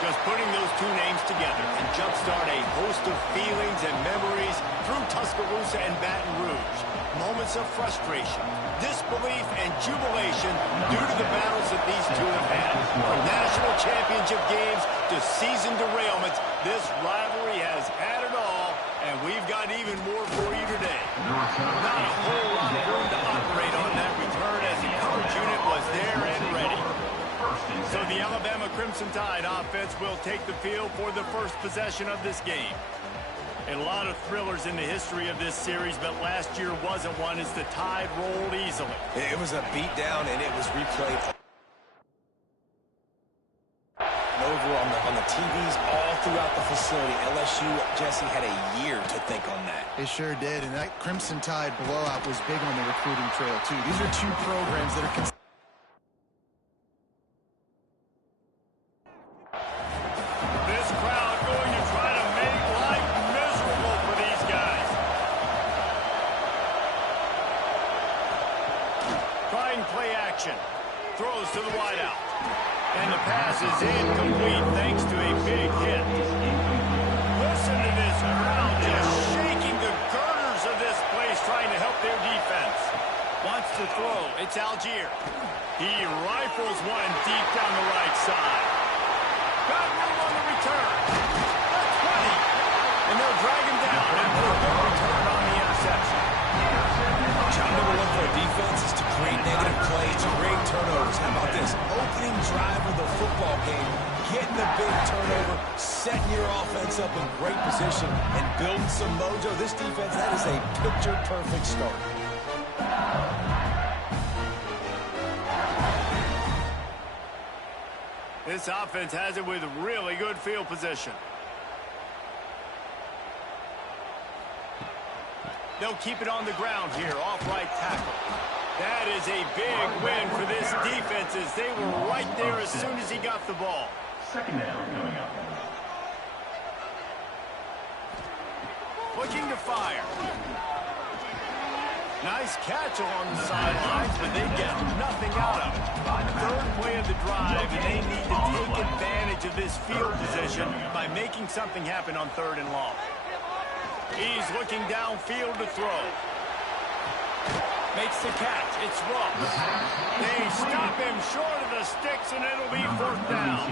Just putting those two names together can jumpstart a host of feelings and memories through Tuscaloosa and Baton Rouge. Moments of frustration, disbelief, and jubilation due to the battles that these two have had. From national championship games to season derailments, this rivalry has had it all, and we've got even more for you today. Not a whole lot of room to operate on that return as the coverage unit was there and ready. So the Alabama Crimson Tide offense will take the field for the first possession of this game. A lot of thrillers in the history of this series, but last year wasn't one as the Tide rolled easily. It was a beatdown, and it was replayed over on the TVs all throughout the facility. LSU, Jesse, had a year to think on that. It sure did, and that Crimson Tide blowout was big on the recruiting trail, too. These are two programs that are play action. Throws to the wideout. And the pass is incomplete thanks to a big hit. Listen to this crowd just shaking the girders of this place trying to help their defense. Wants to throw. It's Algier. He rifles one deep down the right side. Got room on the return. That's 20. And they'll drag him down after a good return on the interception. Job number one for a defense is to create negative plays, to create turnovers. How about this? Opening drive of the football game, getting the big turnover, setting your offense up in great position, and building some mojo. This defense, that is a picture-perfect start. This offense has it with really good field position. They'll keep it on the ground here, off right tackle. That is a big win for this defense as they were right there as soon as he got the ball. Second down coming up. Looking to fire. Nice catch along the sidelines, but they get nothing out of it. Third play of the drive, and they need to take advantage of this field position by making something happen on 3rd and long. He's looking downfield to throw. Makes the catch. It's Ross. They stop him short of the sticks, and it'll be 4th down.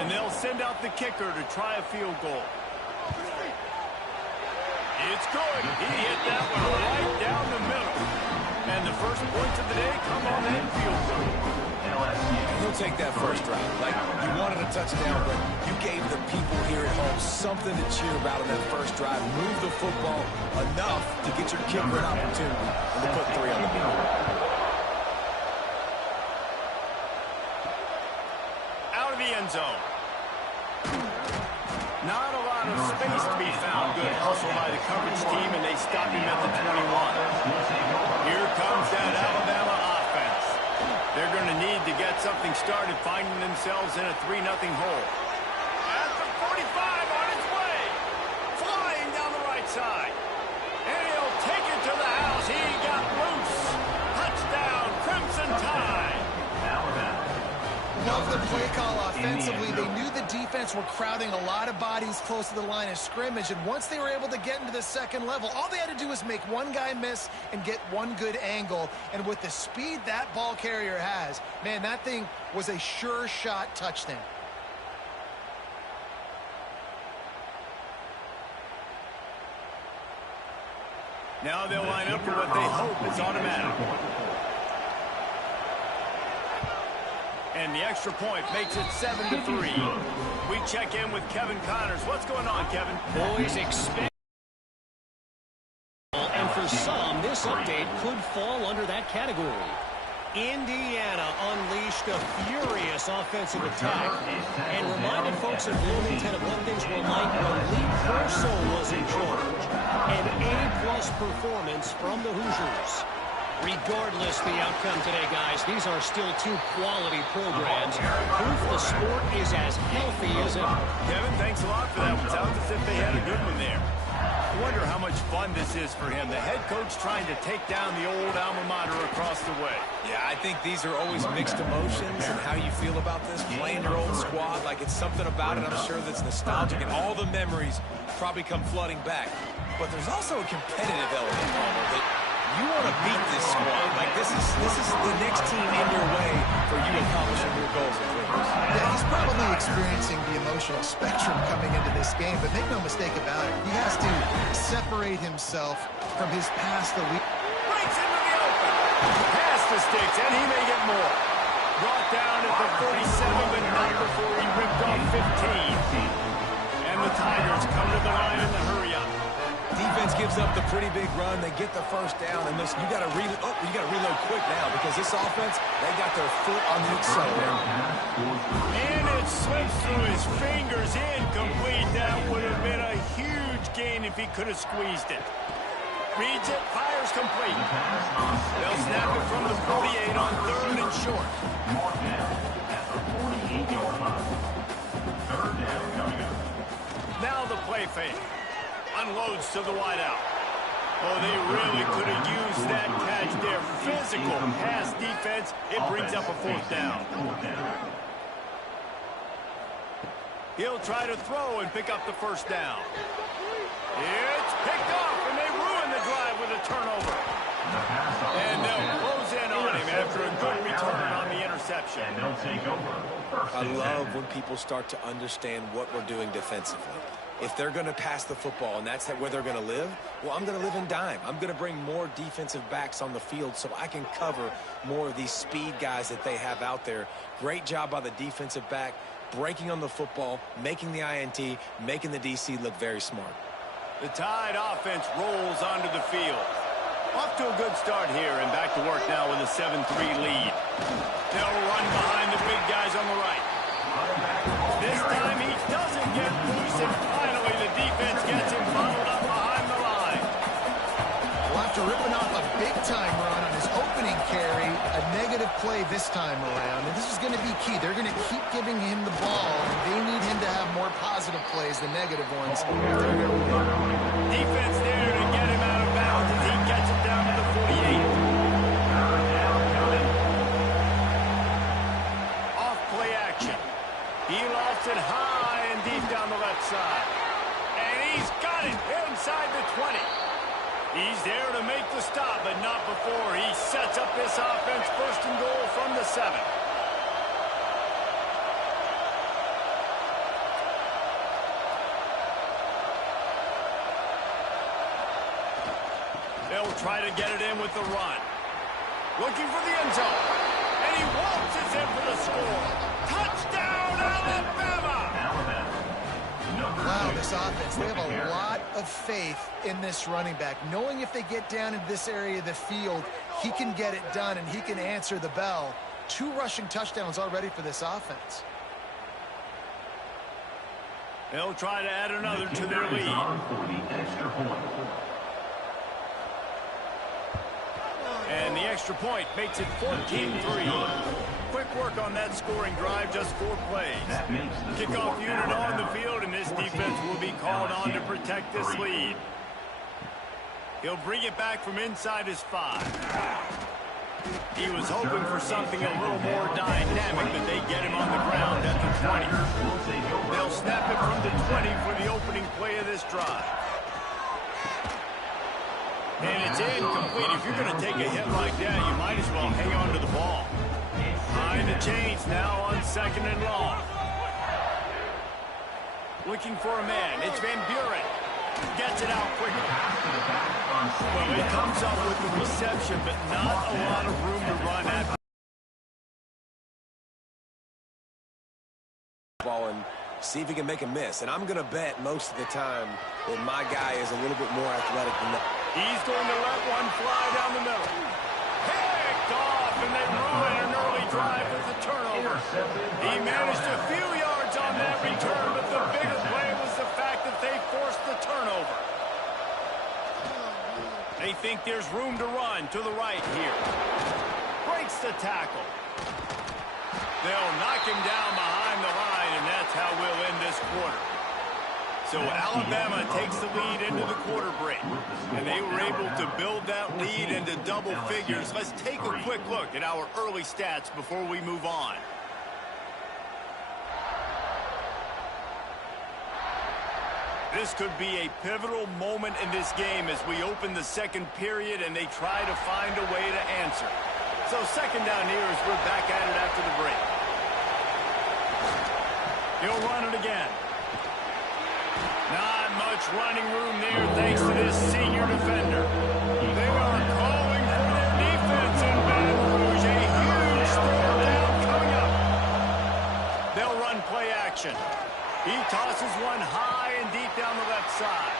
And they'll send out the kicker to try a field goal. It's good. He hit that one right down the middle. And the first points of the day come on that field goal. He'll take that first drive. Like, you wanted a touchdown, but you gave the people here at home something to cheer about in that first drive. Move the football enough to get your kicker an opportunity and to put 3 on the board. Out of the end zone. Not a lot of space to be found. Good hustle by the coverage team, and they stop him at the 21. Here comes that Alabama offense. They're going to need to get something started, finding themselves in a 3-0 hole. At the 45 on its way. Flying down the right side. And he'll take it to the house. He got loose. Touchdown, Crimson Tide. Love the play call offensively. They knew the defense were crowding a lot of bodies close to the line of scrimmage, and once they were able to get into the second level, all they had to do was make one guy miss and get one good angle. And with the speed that ball carrier has, man, that thing was a sure shot touchdown. Now they'll line up for what they hope is automatic. And the extra point makes it 7-3. We check in with Kevin Connors. What's going on, Kevin? Boys expect. And for some, this update could fall under that category. Indiana unleashed a furious offensive attack and reminded folks in Bloomington of what things were like when Lee Corso was in charge. An A-plus performance from the Hoosiers. Regardless the outcome today, guys, these are still two quality programs. Proof the sport is as healthy as ever. Kevin, thanks a lot for that one. Sounds as if they had a good one there. I wonder how much fun this is for him. The head coach trying to take down the old alma mater across the way. Yeah, I think these are always mixed emotions and how you feel about this, playing your old squad. Like, it's something about it, I'm sure, that's nostalgic, and all the memories probably come flooding back. But there's also a competitive element, Palmer, that you want to beat this squad. Like, this is the next team in your way for you accomplishing your goals as winners. Yeah, he's probably experiencing the emotional spectrum coming into this game, but make no mistake about it, he has to separate himself from his past elite. Breaks into the open. Pass the sticks, and he may get more. Brought down at the 47, but not before he ripped off 15. And the Tigers come to the line in the hurry-up. Defense gives up the pretty big run. They get the first down, and listen, you got to reload quick now because this offense, they got their foot on the accelerator. And it slips through his fingers, incomplete. That would have been a huge gain if he could have squeezed it. Reads it, fires complete. They'll snap it from the 48 on 3rd and short. Now the play fake. Unloads to the wideout. Oh, they really could have used that catch there. Physical pass defense. It brings up a 4th down. He'll try to throw and pick up the 1st down. It's picked off, and they ruin the drive with a turnover. And they'll close in on him after a good return on the interception. And they'll take over. I love when people start to understand what we're doing defensively. If they're going to pass the football and that's where they're going to live, well, I'm going to live in dime. I'm going to bring more defensive backs on the field so I can cover more of these speed guys that they have out there. Great job by the defensive back, breaking on the football, making the INT, making the DC look very smart. The Tide offense rolls onto the field. Off to a good start here and back to work now with a 7-3 lead. They'll run behind the big guys on the right. This time he doesn't get loose, and finally the defense gets him bottled up behind the line. Well, after ripping off a big-time run on his opening carry, a negative play this time around, and this is going to be key. They're going to keep giving him the ball, and they need him to have more positive plays than negative ones. Defense there to get him out of bounds as he gets it down to the 48. Off play action. He lofts it high and deep down the left side. And he's got it inside the 20. He's there to make the stop, but not before he sets up this offense 1st and goal from the 7. They'll try to get it in with the run. Looking for the end zone. And he waltzes in for the score. Touchdown, Alabama! Wow, this offense, they have a lot of faith in this running back, knowing if they get down into this area of the field, he can get it done and he can answer the bell. 2 rushing touchdowns already for this offense. They'll try to add another to their lead. And the extra point makes it 14-3. Quick work on that scoring drive, just 4 plays. Kickoff unit on the field, and this defense will be called on to protect this lead. He'll bring it back from inside his 5. He was hoping for something a little more dynamic, but they get him on the ground at the 20. They'll snap it from the 20 for the opening play of this drive. And it's incomplete. If you're going to take a hit like that, you might as well hang on to the ball. Behind the chains now on 2nd and long. Looking for a man. It's Van Buren. Gets it out quickly. Well, he comes up with the reception, but not a lot of room to run at. Ball and see if he can make a miss. And I'm going to bet most of the time that my guy is a little bit more athletic than that. He's going to let one fly down the middle. Picked off, and they ruin an early drive with a turnover. He managed a few yards on that return, but the bigger play was the fact that they forced the turnover. They think there's room to run to the right here. Breaks the tackle. They'll knock him down behind the line, and that's how we'll end this quarter. So Alabama takes the lead into the quarter break. And they were able to build that lead into double figures. Let's take a quick look at our early stats before we move on. This could be a pivotal moment in this game as we open the second period and they try to find a way to answer. So second down here as we're back at it after the break. He'll run it again. Not much running room there thanks to this senior defender. They are calling for their defense in Baton Rouge. A huge third down coming up. They'll run play action. He tosses one high and deep down the left side.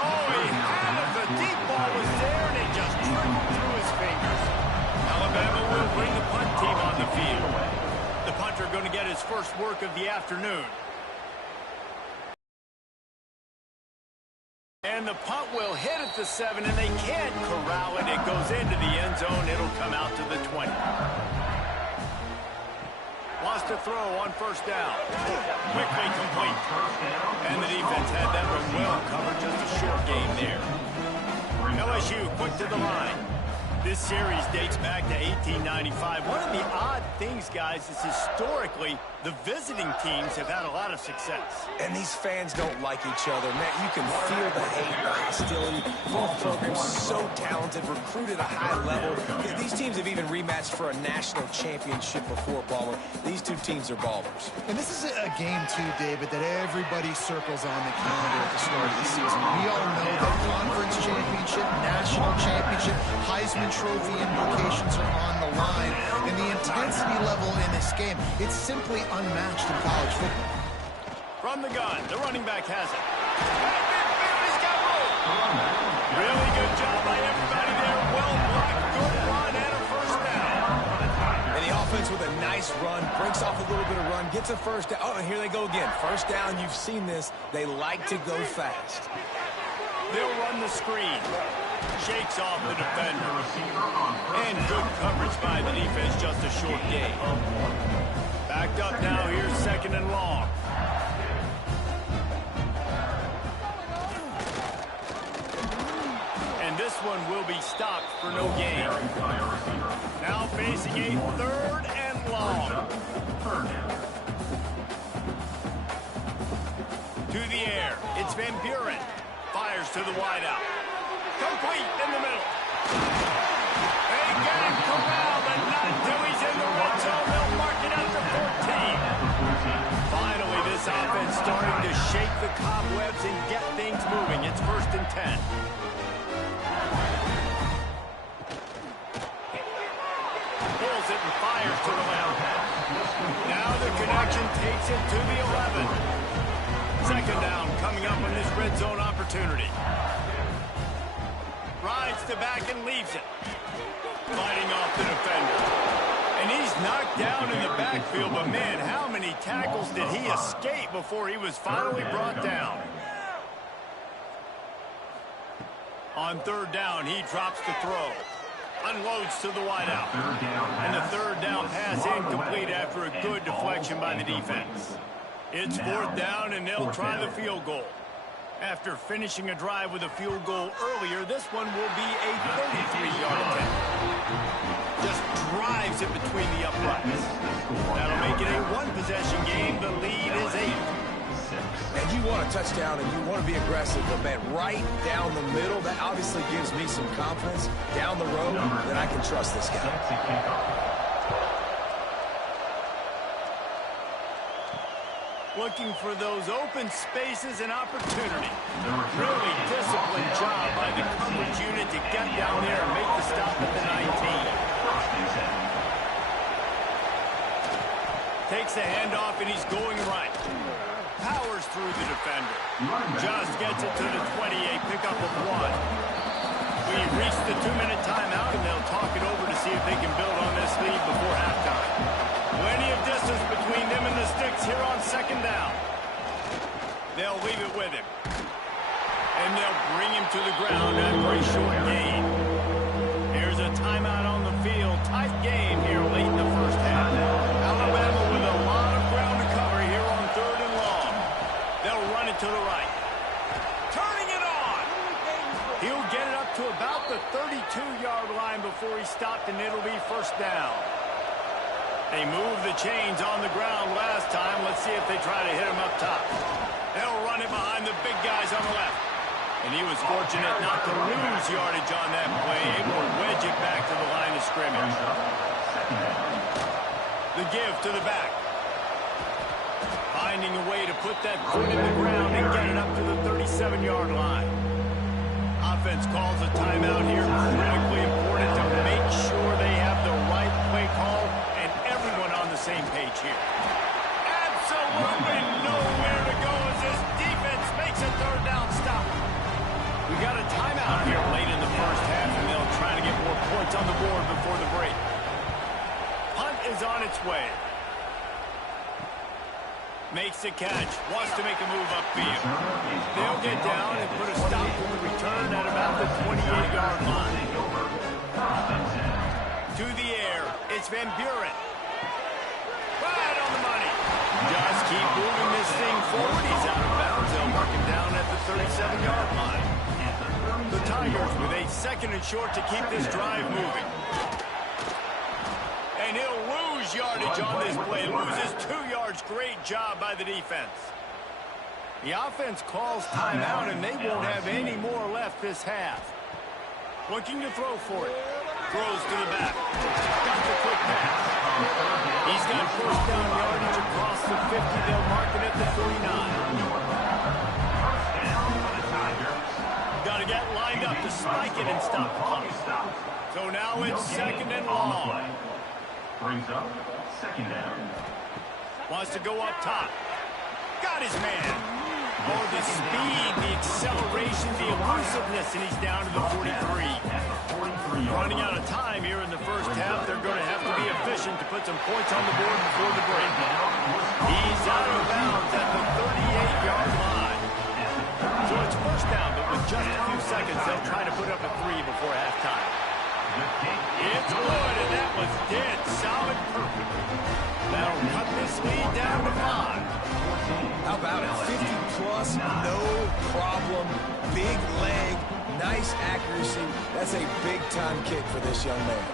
Oh, he had it. The deep ball was there, and it just trickled through his fingers. Alabama will bring the punt team on the field. The punter going to get his first work of the afternoon. And the punt will hit at the 7, and they can't corral it. It goes into the end zone. It'll come out to the 20. Lost a throw on first down. Quickly complete. And the defense had that one well covered. Just a short game there. LSU quick to the line. This series dates back to 1895. One of the odd things, guys, is historically the visiting teams have had a lot of success. And these fans don't like each other. Man, you can feel the hate, the hostility. Both programs so talented, recruited at a high level. These teams have even rematched for a national championship before, Ballmer. These two teams are ballers. And this is a game, too, David, that everybody circles on the calendar at the start of the season. We all know that conference championship, national championship, Heisman Trophy implications are on the line. And the intensity level in this game, it's simply unmatched in college football. From the gun, the running back has it. He's got room. Really good job by everybody there. Well blocked, good run, and a first down. And the offense with a nice run, breaks off a little bit of run, gets a first down. Oh, and here they go again. First down, you've seen this. They like to go fast. They'll run the screen. Shakes off the defender. And good coverage by the defense, just a short gain. Backed up now, here's second and long. And this one will be stopped for no gain. Now facing a third and long. To the air, it's Van Buren. Fires to the wideout. Complete in the middle. They get him corralled, but not until he's in the red zone. They'll mark it up to 14. Finally, this offense starting to shake the cobwebs and get things moving. It's first and 10. Pulls it and fires to the left. Now the connection takes it to the 11. Second down coming up on this red zone opportunity. Rides to back and leaves it. Fighting off the defender. And he's knocked down in the backfield, but man, how many tackles did he escape before he was finally brought down? On third down, he drops the throw. Unloads to the wideout. And the third down pass incomplete after a good deflection by the defense. It's fourth down, and they'll try the field goal. After finishing a drive with a field goal earlier, this one will be a 33-yard attempt. Just drives it between the uprights. That'll make it a one-possession game. The lead is 8. And you want a touchdown and you want to be aggressive, but man, right down the middle, that obviously gives me some confidence down the road that I can trust this guy. Looking for those open spaces and opportunity. Really disciplined job by the coverage unit to get down there and make the stop at the 19. Takes a handoff and he's going right. Powers through the defender. Just gets it to the 28, pickup of 1. We reached the 2-minute timeout and they'll talk it over to see if they can build on this lead before halftime. Plenty of distance between them and the sticks here on second down. They'll leave it with him. And they'll bring him to the ground after a short gain. Here's a timeout on the field. Tight game here late in the first half. Alabama with a lot of ground to cover here on third and long. They'll stopped, and it'll be first down. They moved the chains on the ground last time. Let's see if they try to hit him up top. They'll run it behind the big guys on the left. And he was fortunate not to lose yardage on that play, able to wedge it back to the line of scrimmage. The give to the back. Finding a way to put that foot in the ground and get it up to the 37-yard line. Offense calls a timeout here. Critically important to make sure they have the right play call and everyone on the same page here. Absolutely nowhere to go as this defense makes a third down stop. We got a timeout here late in the first half, and they'll try to get more points on the board before the break. Punt is on its way. Makes the catch. Wants to make a move upfield. They'll get down and put a stop to the return at about the 28-yard line. To the air. It's Van Buren. Right on the money. Just keep moving this thing forward. He's out of bounds. They'll mark him down at the 37-yard line. The Tigers with a second and short to keep this drive moving. And he'll lose yardage on this play. Loses 2 yards. Great job by the defense. The offense calls timeout, and they won't have any more left this half. Looking to throw for it. Throws to the back. Got the quick pass. He's got first down yardage across the 50. They'll mark it at the 49. Got to get lined up to spike it and stop the clock. So now it's second and long. Brings up second down. Wants to go up top. Got his man. Oh, the speed, the acceleration, the elusiveness, and he's down to the 43. Running out of time here in the first half. They're going to have to be efficient to put some points on the board before the break. He's out of bounds at the 38-yard line. So it's first down, but with just a few seconds, they'll try to put up a 3 before halftime. It's good, and that was dead solid perfect. That'll cut this lead down to 5. How about it? 50-plus, no problem. Big leg, nice accuracy. That's a big-time kick for this young man.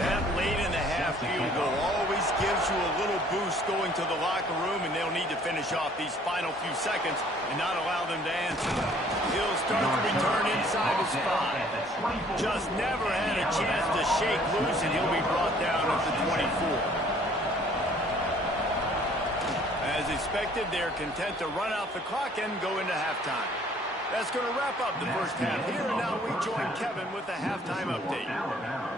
That late in the half field goal always gives you a little boost going to the locker room, and they'll need to finish off these final few seconds and not allow them to answer. He'll start to return inside his spot. Just never had a chance to shake loose, and he'll be brought down at the 24. As expected, they're content to run out the clock and go into halftime. That's going to wrap up the first half here, and now we join Kevin with the halftime update.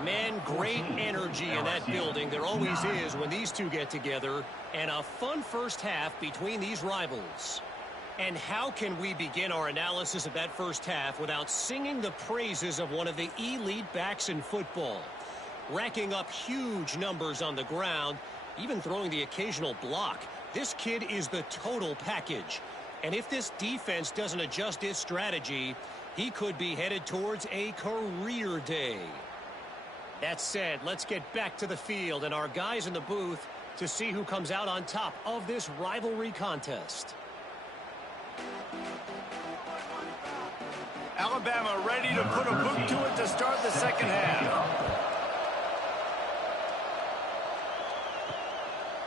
Man, great energy in that building. There always is when these two get together, and a fun first half between these rivals. And how can we begin our analysis of that first half without singing the praises of one of the elite backs in football? Racking up huge numbers on the ground, even throwing the occasional block. This kid is the total package. And if this defense doesn't adjust its strategy, he could be headed towards a career day. That said, let's get back to the field and our guys in the booth to see who comes out on top of this rivalry contest. Alabama ready to put a boot to it to start the second half.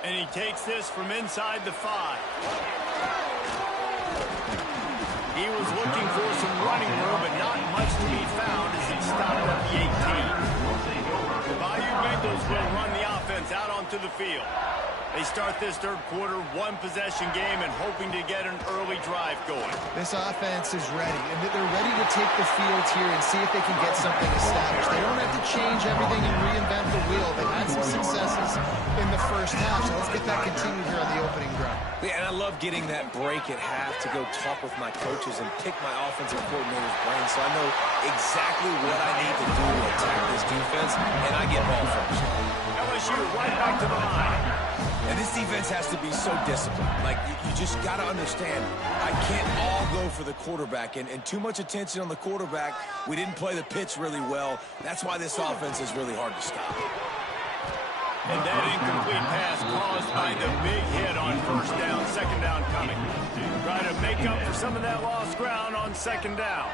And he takes this from inside the 5. He was looking for some running room, but not much to be found as he stopped at the 18. The Bayou Bengals will run the offense out onto the field. They start this third quarter, one-possession game, and hoping to get an early drive going. This offense is ready, and they're ready to take the field here and see if they can get something established. They don't have to change everything and reinvent the wheel. They've had some successes in the first half, so let's get that continued here on the opening drive. Yeah, and I love getting that break at half to go talk with my coaches and pick my offensive coordinator's brain so I know exactly what I need to do to attack this defense, and I get ball first. LSU right back to the line. And this defense has to be so disciplined. Like, you just got to understand, I can't all go for the quarterback. And too much attention on the quarterback. We didn't play the pitch really well. That's why this offense is really hard to stop. And that incomplete pass caused by the big hit on first down, second down coming. Try to make up for some of that lost ground on second down.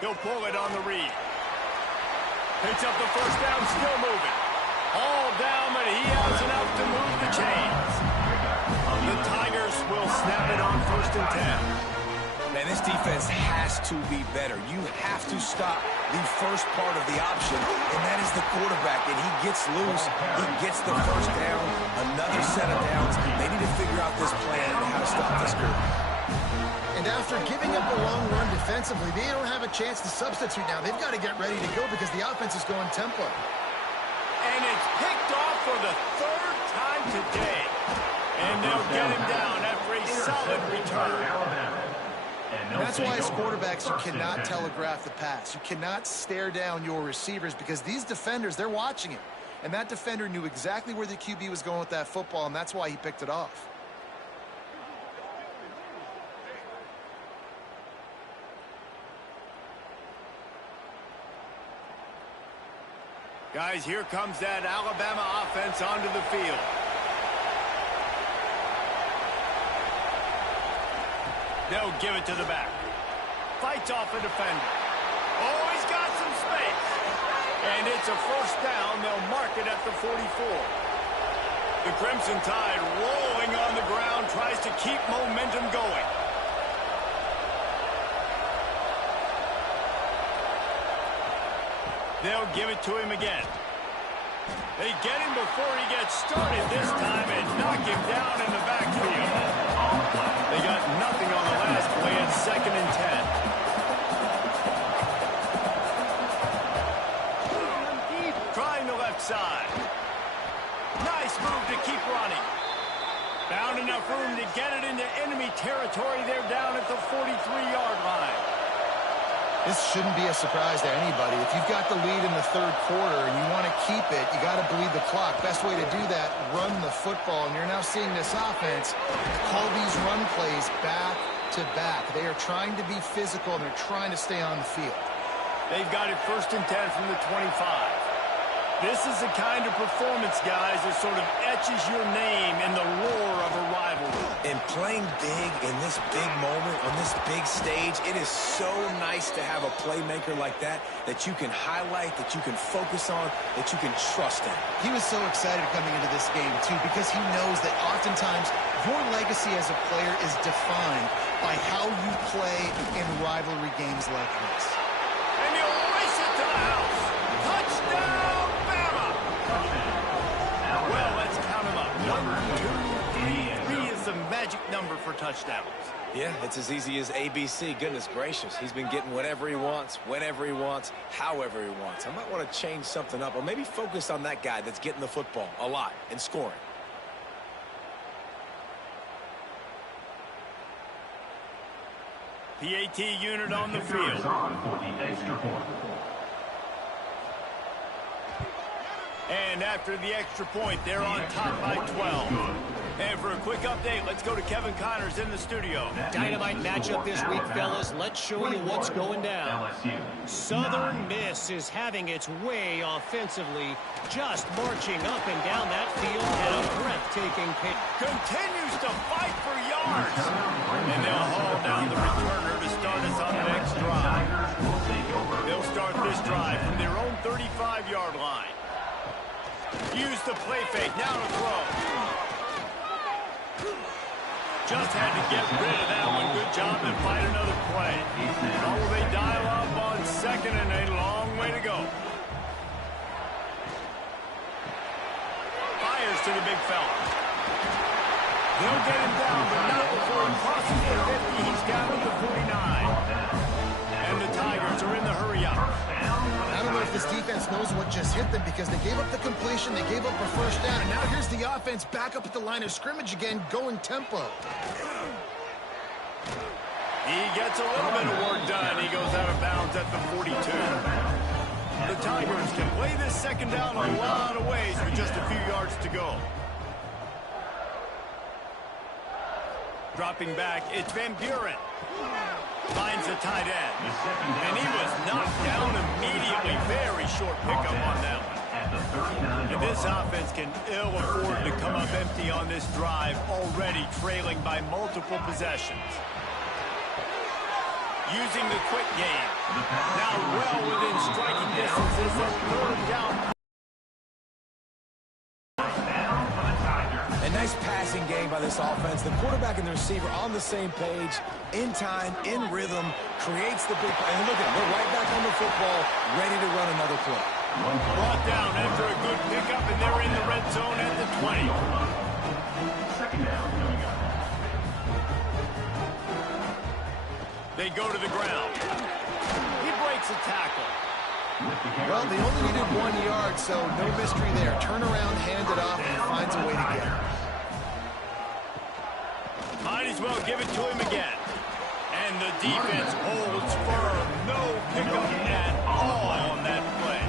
He'll pull it on the read. Picks up the first down, still moving. All down, but he has enough to move the chains. The Tigers will snap it on 1st and 10. Man, this defense has to be better. You have to stop the first part of the option, and that is the quarterback. And he gets loose. He gets the first down, another set of downs. They need to figure out this plan and how to stop this group. And after giving up a long run defensively, they don't have a chance to substitute now. They've got to get ready to go because the offense is going tempo. And it's picked off for the 3rd time today. And they'll get him down after a solid return. That's why as quarterbacks, you cannot telegraph the pass. You cannot stare down your receivers because these defenders, they're watching it. And that defender knew exactly where the QB was going with that football, and that's why he picked it off. Guys, here comes that Alabama offense onto the field. They'll give it to the back. Fights off a defender. Oh, he's got some space. And it's a first down. They'll mark it at the 44. The Crimson Tide rolling on the ground, tries to keep momentum going. They'll give it to him again. They get him before he gets started this time and knock him down in the backfield. They got nothing on the last play at 2nd and 10. Trying the left side. Nice move to keep running. Found enough room to get it into enemy territory. They're down at the 43-yard line. This shouldn't be a surprise to anybody. If you've got the lead in the 3rd quarter and you want to keep it, you got to bleed the clock. Best way to do that, run the football. And you're now seeing this offense call these run plays back to back. They are trying to be physical, and they're trying to stay on the field. They've got it 1st and 10 from the 25. This is the kind of performance, guys, that sort of etches your name in the lore of a rivalry. And playing big in this big moment, on this big stage, it is so nice to have a playmaker like that you can highlight, that you can focus on, that you can trust in. He was so excited coming into this game, too, because he knows that oftentimes your legacy as a player is defined by how you play in rivalry games like this. And you race it to the house. Touchdown! Well, let's count them up. 1, 2, 3. 3 is the magic number for touchdowns. Yeah, it's as easy as ABC. Goodness gracious. He's been getting whatever he wants, whenever he wants, however he wants. I might want to change something up or maybe focus on that guy that's getting the football a lot and scoring. PAT unit on the field. And after the extra point, they're on top by 12. And for a quick update, let's go to Kevin Connors in the studio. Dynamite matchup this week, fellas. Let's show you what's going down. Southern Miss is having its way offensively, just marching up and down that field at a breathtaking pace. Continues to fight for yards. And they'll haul down the returner to start us on the next drive. They'll start this drive from their own 35-yard line. Use the play fake, now to throw. Just had to get rid of that one. Good job to fight another play. Oh, they dial up on 2nd and a long way to go. Fires to the big fella. They'll get him down, but not before he crosses the 50. He's down at the 49. And the Tigers are in the hurry-up. I don't know if this defense knows what just hit them because they gave up the completion, they gave up a first down, and now here's the offense back up at the line of scrimmage again, going tempo. He gets a little bit of work done. He goes out of bounds at the 42. The Tigers can play this 2nd down a lot of ways with just a few yards to go. Dropping back, it's Van Buren. Finds the tight end. And he was knocked down immediately. Very short pickup on that one. And this offense can ill afford to come up empty on this drive, already trailing by multiple possessions. using the quick game. Now well within striking distance is that third down. A nice passing game by this offense. The quarterback and the receiver on the same page, in time, in rhythm, creates the big play. And look at it, we're right back on the football, ready to run another play. Brought down after a good pickup, and they're in the red zone at the 20. Second down coming up. They go to the ground. He breaks a tackle. Well, they only needed 1 yard, so no mystery there. Turn around, hand it off, and he finds a way to get it. Might as well give it to him again. And the defense holds firm. No pickup at all on that play.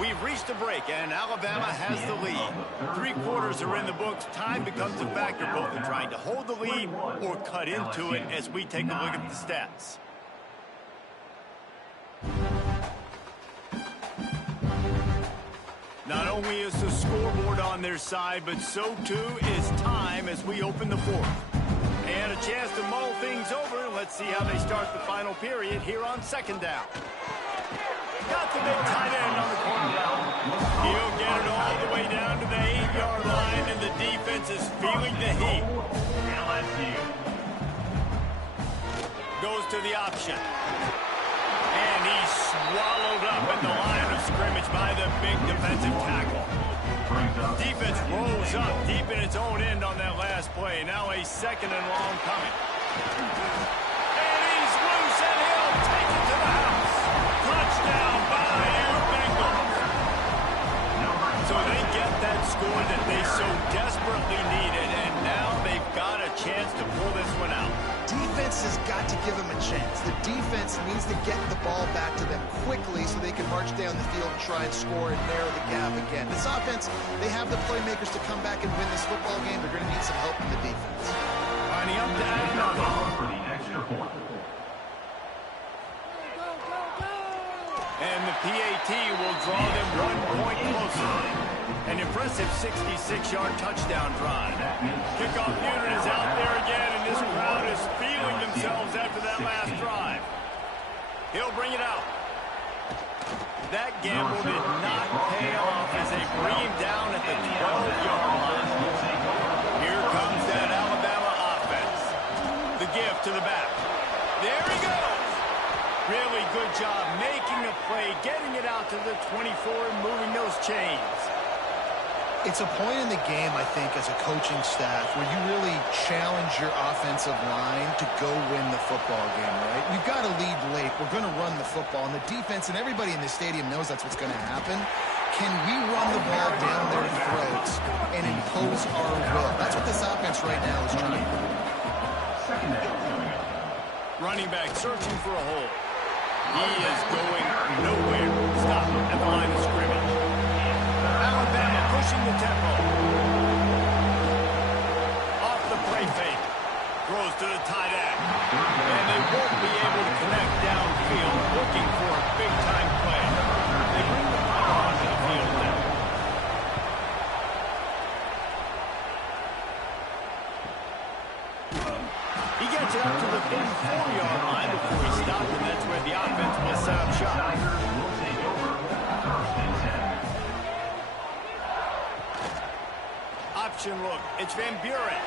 We've reached a break, and Alabama has the lead. 3 quarters are in the books. Time becomes a factor, both in trying to hold the lead or cut into it as we take a look at the stats. Not only is the scoreboard on their side, but so too is time as we open the fourth. And a chance to mull things over. Let's see how they start the final period here on second down. Got the big tight end on the corner. He'll get it all the way down to the 8-yard line, and the defense is feeling the heat. Goes to the option. And he's swallowed up in the line of scrimmage by the big defensive tackle. Defense rolls up deep in its own end on that last play. Now a second and long coming. And he's loose, and he'll take it to the house. Touchdown by Bengals. So they get that score that they so desperately needed, and now they've got a chance to pull this one out. Defense has got to give them a chance. The defense needs to get the ball back to them quickly so they can march down the field and try and score and narrow the gap again. This offense, they have the playmakers to come back and win this football game. They're going to need some help from the defense. Lining up to add another. For the extra point. And the PAT will draw them 1 point closer. An impressive 66-yard touchdown drive. Kickoff unit is out there again, and this crowd is feeling themselves after that last drive. He'll bring it out. That gamble did not pay off as they bring him down at the 12-yard line. Here comes that Alabama offense. The give to the back. There he goes. Really good job making a play, getting it out to the 24 and moving those chains. It's a point in the game, I think, as a coaching staff where you really challenge your offensive line to go win the football game, right? We've got to lead late. We're going to run the football, and the defense and everybody in the stadium knows that's what's going to happen. Can we run the ball down their throats and impose our will? That's what this offense right now is trying to do. Running back searching for a hole. He is going nowhere. Stop at the line of scrimmage. Alabama pushing the tempo. Off the play fake. Throws to the tight end. And they won't be able to connect downfield, looking for a big-time play. They bring the ball onto the field now. He gets it up to the 34-yard line before he stopped, and that's where the offense will set up shop. Option look. It's Van Buren.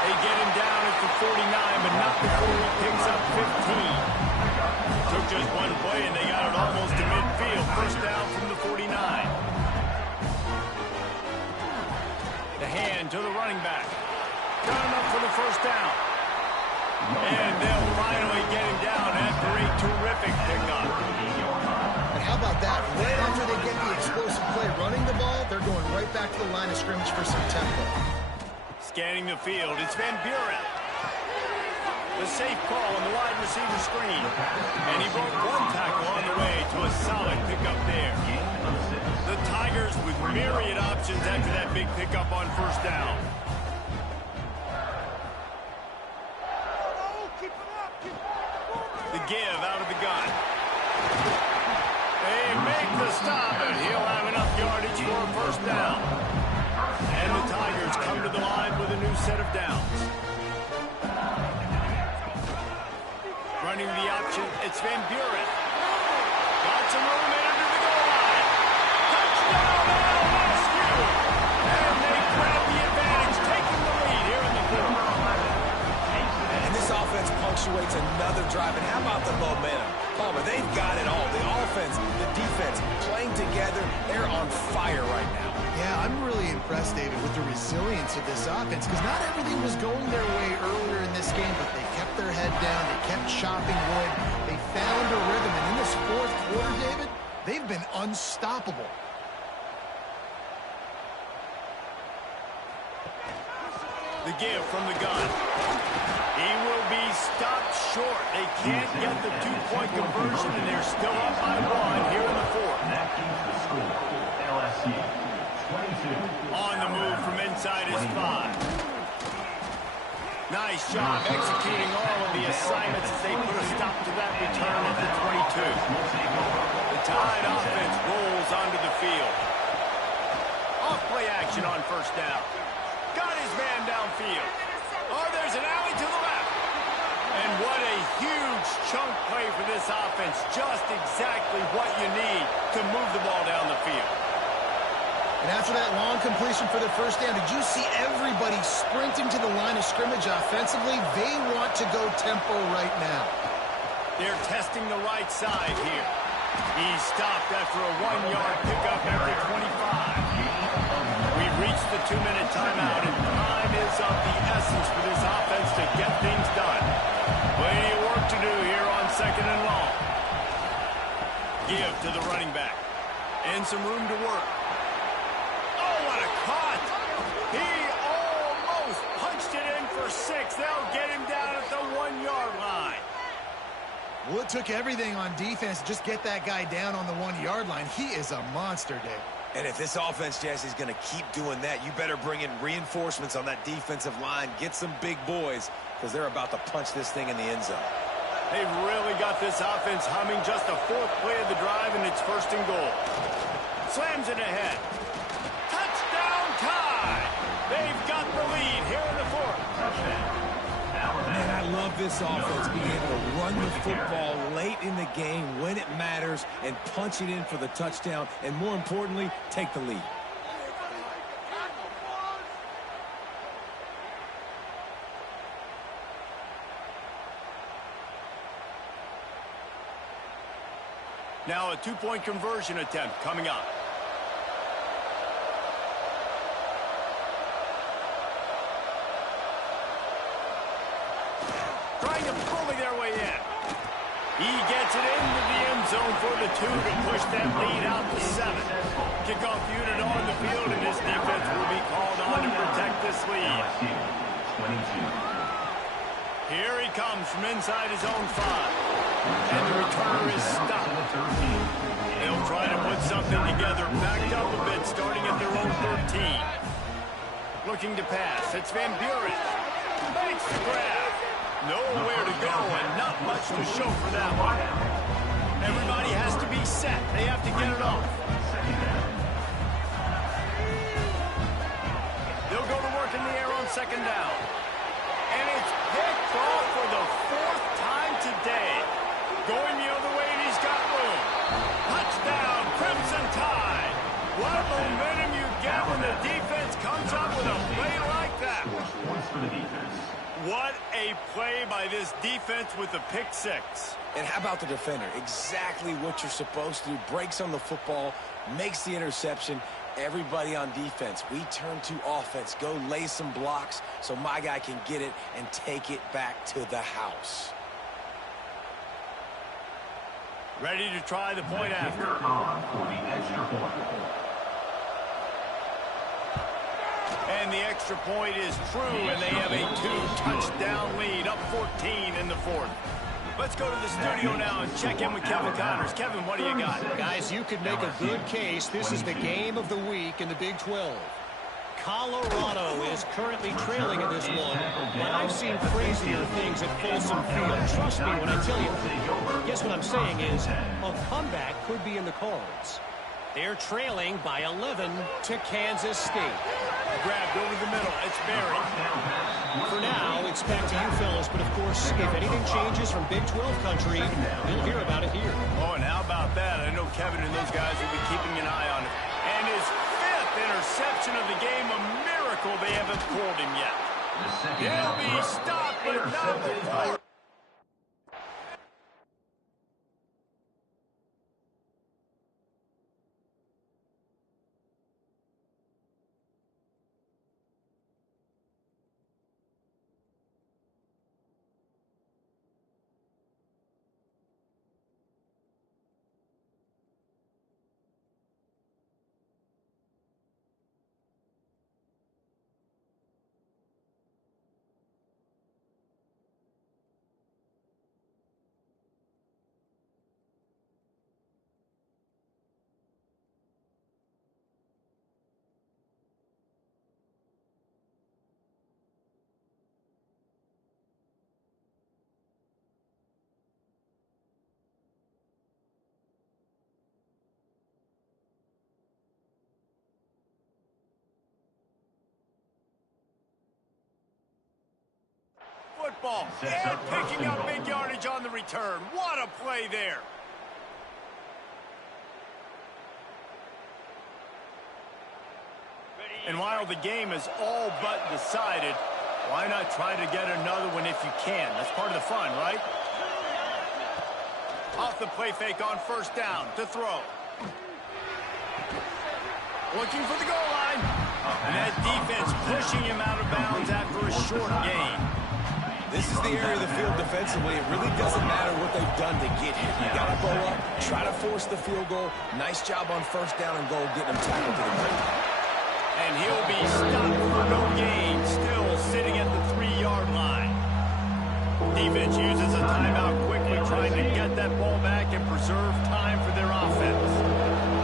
They get him down at the 49, but not before he picks up 15. Took just one play, and they got it almost to midfield. First down from the 49. The hand to the running back. Got him up for the first down. And they'll finally get him down after a terrific pickup. And how about that? Right after they get the explosive play running the ball, they're going right back to the line of scrimmage for some tempo. Scanning the field, it's Van Buren. The safe call on the wide receiver screen. And he broke one tackle on the way to a solid pickup there. The Tigers with myriad options after that big pickup on first down. The give out of the gun. They make the stop, and he'll have enough yardage for a first down. And the Tigers come to the line with a new set of downs. Running the option, it's Van Buren. Got some room in under the goal line. Touchdown, LSU! And they grab the advantage, taking the lead here in the fourth. And this offense punctuates another drive. And how about the momentum? Palmer, they've got it all. The offense, the defense, playing together. They're on fire right now. Yeah, I'm really impressed, David, with the resilience of this offense, because not everything was going their way earlier in this game, but they kept their head down, they kept chopping wood, they found a rhythm, and in this fourth quarter, David, they've been unstoppable. The give from the gun. He will be stopped short. They can't get the two-point conversion, and they're still up by one here in the fourth. That keeps the score. LSU, 22. On the move from inside his 5. Nice job executing all of the assignments as they put a stop to that return at the 22. The Tide offense rolls onto the field. Off-play action on first down. Got his man downfield. Oh, there's an alley to the left. And what a huge chunk play for this offense. Just exactly what you need to move the ball down the field. And after that long completion for the first down, did you see everybody sprinting to the line of scrimmage offensively? They want to go tempo right now. They're testing the right side here. He's stopped after a 1-yard pickup at the 25. We've reached the 2-minute timeout, and time is of the essence for this offense to get things done. Plenty of work to do here on 2nd and long. Give to the running back. And some room to work. Oh, what a caught! He almost punched it in for 6. They'll get him down at the 1-yard line. Well, it took everything on defense to just get that guy down on the 1-yard line. He is a monster, Dave. And if this offense, Jesse, is going to keep doing that, you better bring in reinforcements on that defensive line. Get some big boys, because they're about to punch this thing in the end zone. They've really got this offense humming. Just the 4th play of the drive, and it's 1st and goal. Slams it ahead. Touchdown Tide! They've got the lead here in the 4th. Touchdown. Man, I love this offense being able to run the football late in the game when it matters and punch it in for the touchdown, and more importantly, take the lead. Now a 2-point conversion attempt coming up. Trying to bully their way in. He gets it into the end zone for the 2 to push that lead out to 7. Kickoff unit on the field, and this defense will be called on to protect this lead. LSU, 22. Here he comes from inside his own 5. And the returner is stopped. They'll try to put something together, backed up a bit, starting at their own 13. Looking to pass. It's Van Buren. Makes the grab. Nowhere to go and not much to show for that one. Everybody has to be set. They have to get it off. They'll go to work in the air on 2nd down. And it's picked off for the 4th time today. Going the other way, and he's got room. Touchdown, Crimson Tide. What momentum you get when the defense comes up with a play like that. Points for the defense. What a play by this defense with the pick 6. And how about the defender? Exactly what you're supposed to do. Breaks on the football, makes the interception. Everybody on defense, we turn to offense. Go lay some blocks so my guy can get it and take it back to the house. Ready to try the point after. On for the extra point. And the extra point is true, and they have a 2-touchdown lead, up 14 in the 4th. Let's go to the studio now and check in with Kevin Connors. Kevin, what do you got? Guys, you could make a good case. This is the game of the week in the Big 12. Colorado is currently trailing in this one, but I've seen crazier things at Folsom Field. Trust me when I tell you, guess what I'm saying is a comeback could be in the cards. They're trailing by 11 to Kansas State. Grabbed over the middle. It's Berry. For now, it's back to you fellas, but of course, if anything changes from Big 12 country, you'll hear about it here. Oh, and how about that? I know Kevin and those guys will be keeping an eye on it. And his 5th interception of the game, a miracle they haven't pulled him yet. He'll be stopped, but not before. Football, and picking up big yardage on the return. What a play there. And while the game is all but decided, why not try to get another one if you can? That's part of the fun, right? Off the play fake on first down to throw. Looking for the goal line. And that defense pushing him out of bounds after a short gain. This is the area of the field defensively. It really doesn't matter what they've done to get here. You got to go up, try to force the field goal. Nice job on first down and goal, getting him tackled to the ground. And he'll be stopped for no gain, still sitting at the 3-yard line. Defense uses a timeout quickly, trying to get that ball back and preserve time for their offense.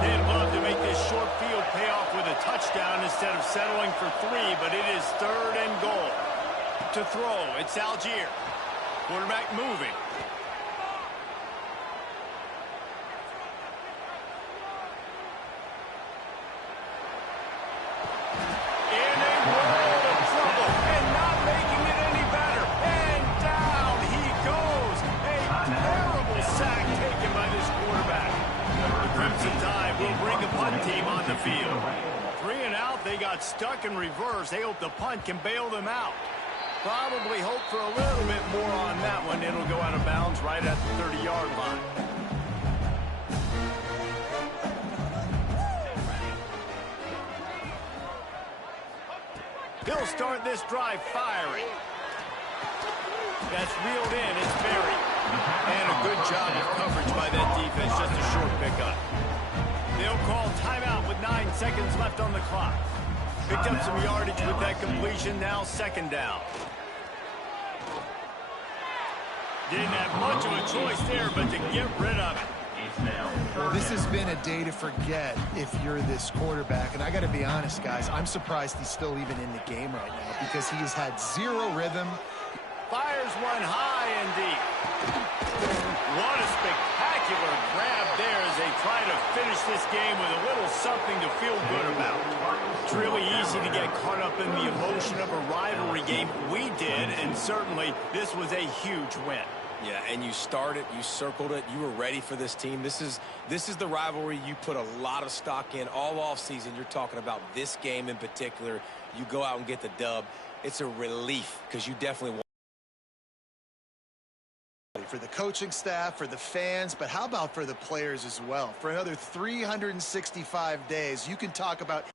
They'd love to make this short field pay off with a touchdown instead of settling for 3, but it is 3rd and goal. To throw, it's Algier. Quarterback moving. In a world of trouble and not making it any better. And down he goes. A terrible sack taken by this quarterback. The Crimson Tide will bring the punt team on the field. 3 and out, they got stuck in reverse. They hope the punt can bail them out. Probably hope for a little bit more on that one. It'll go out of bounds right at the 30-yard line. He'll start this drive firing. That's reeled in. It's Berry. And a good job of coverage by that defense. Just a short pickup. They'll call timeout with 9 seconds left on the clock. Picked up some yardage with that completion. Now 2nd down. Didn't have much of a choice there, but to get rid of it. This has been a day to forget if you're this quarterback. And I got to be honest, guys, I'm surprised he's still even in the game right now because he has had 0 rhythm. Fires one high and deep. What a spectacular grab there as they try to finish this game with a little something to feel good about. It's really easy to get caught up in the emotion of a rivalry game. We did, and certainly this was a huge win. Yeah, and you started, you circled it, you were ready for this team. This is the rivalry you put a lot of stock in all offseason. You're talking about this game in particular. You go out and get the dub. It's a relief because you definitely want for the coaching staff, for the fans, but how about for the players as well? For another 365 days, you can talk about